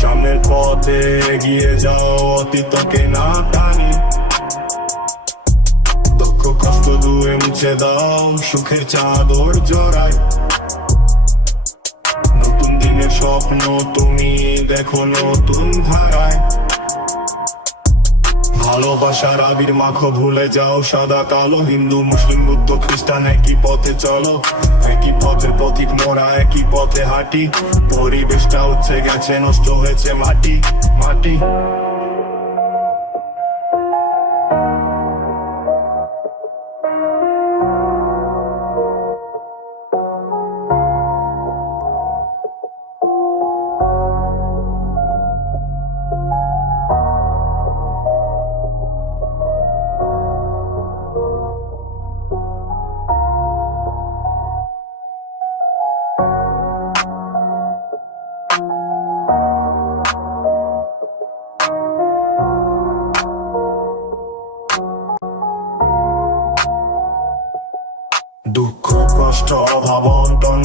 সামনের পথে এগিয়ে যাও অতীতকে না টানি। দুঃখ কষ্ট দুয়ে দাও সুখের চাদর জড়ায়। স্বপ্ন তুমি দেখো নতুন ধারায়। ভালোবাসার আবির মাখো, ভুলে যাও সাদা কালো। হিন্দু, মুসলিম, বুদ্ধ, খ্রিস্টান একই পথে চলো। একই পথে পথিক মোরা, একই পথে হাঁটি। পরিবেশটা হচ্ছে গেছে, নষ্ট হয়েছে মাটি মাটি।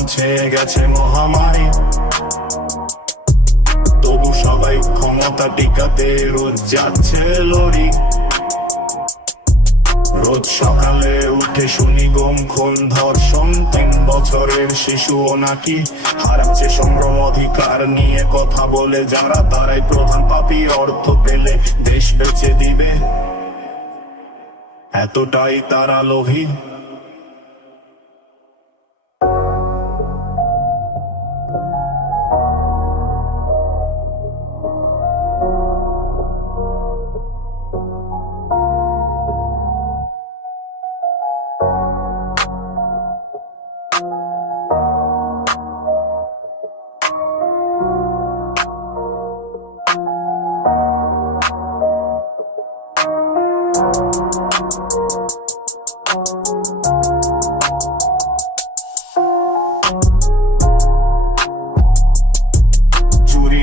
ছেয়ে গেছে মহামারী। তবু সবাই ক্ষমতা টিকাতে রোজ যাচ্ছে লড়ি রোজ সকালে উঠে শুনি গম খুন ধর্ষণ, তিন বছরের শিশুও নাকি হারাচ্ছে সম্ভ্রম অধিকার নিয়ে কথা বলে যারা তারাই প্রধান পাপি, অর্থ পেলে দেশ বেঁচে দিবে। এতটাই তারা লোভী।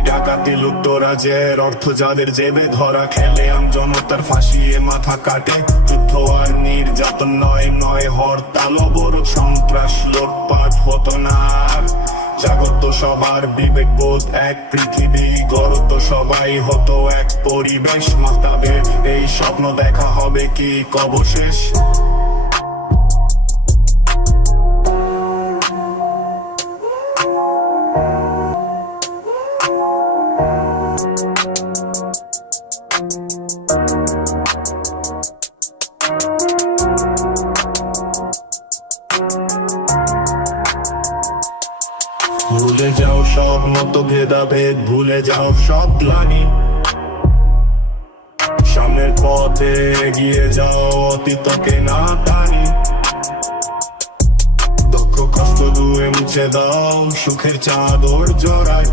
ডাকাতি লুট্টরাজের অর্থ যাদের জেবে ধরা খেলে ফাঁসিয়ে মাথা কাটে। যুদ্ধ আর নির্যাতন নয় নয় হরতাল সন্ত্রাস, লোটপাট হতো না। জাগত সবার বিবেক বোধ, এক পৃথিবী গরত সবাই হতো এক পরিবেশ। মাতাবের এই স্বপ্ন দেখা হবে কি কবশেষ ভুলে যাও সব মতো ভেদাভেদ ভুলে যাও সব গ্লানি। সামনের পথে এগিয়ে যাও, অতীতকে না টানি দুঃখ, কষ্ট দুয়ে মুছে দাও, সুখের চাদর জড়ায়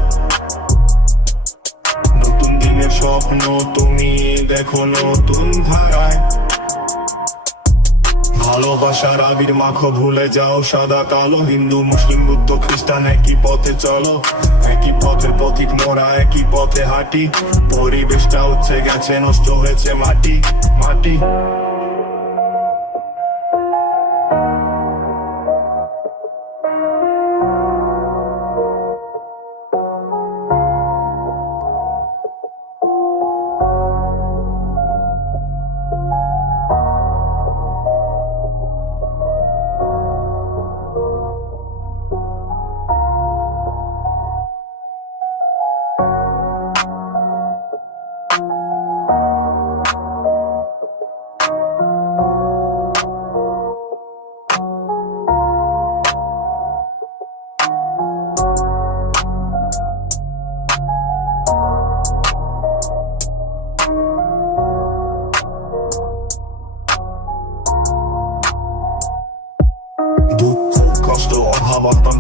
নতুন দিনের স্বপ্ন তুমি দেখো, নতুন ধারায়। ভালোবাসার আবির মাখো ভুলে যাও, সাদা, কালো, হিন্দু, মুসলিম, বুদ্ধ, খ্রিস্টান একই পথে চলো, একই পথে পথিক মোরা, একই পথে হাঁটি, পরিবেশটা হচ্ছে গেছে, নষ্ট হয়েছে মাটি মাটি।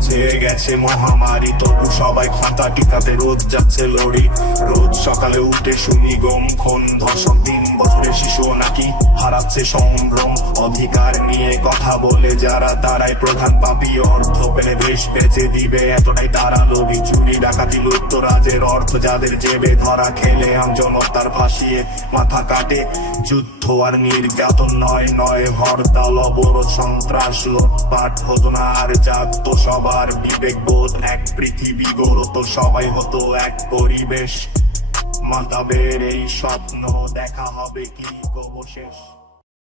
চেয়ে গেছে মহামারী। তবু সবাই খাতা টিকাতে রোজ যাচ্ছে লড়ি রোজ সকালে উঠে শুনি গম খন ধর্ষক দিন বছরের শিশু নাকি হারাচ্ছে সম্ভ্রম অধিকার নিয়ে কথা বলে যারা, তারাই প্রধান পাপি। অর্থ পেলে বেশ বেঁচে দিবে, এতটাই তারা লোভী চুরি, ডাকাতি লুপ্তরাজের অর্থ যাদের জেবে ধরা, খেলে আমজন আমজনতার ভাসিয়ে মাথা কাটে। যুদ্ধ আর নির্যাত নয় নয় হরতাল, অবরোধ, সন্ত্রাস, লোটপাট হতো না আর জাগতো সবার বিবেক বোধ। এক পৃথিবী গড়তো সবাই হতো এক পরিবেশ। মাতাবের এই স্বপ্ন দেখা হবে কি অবশেষ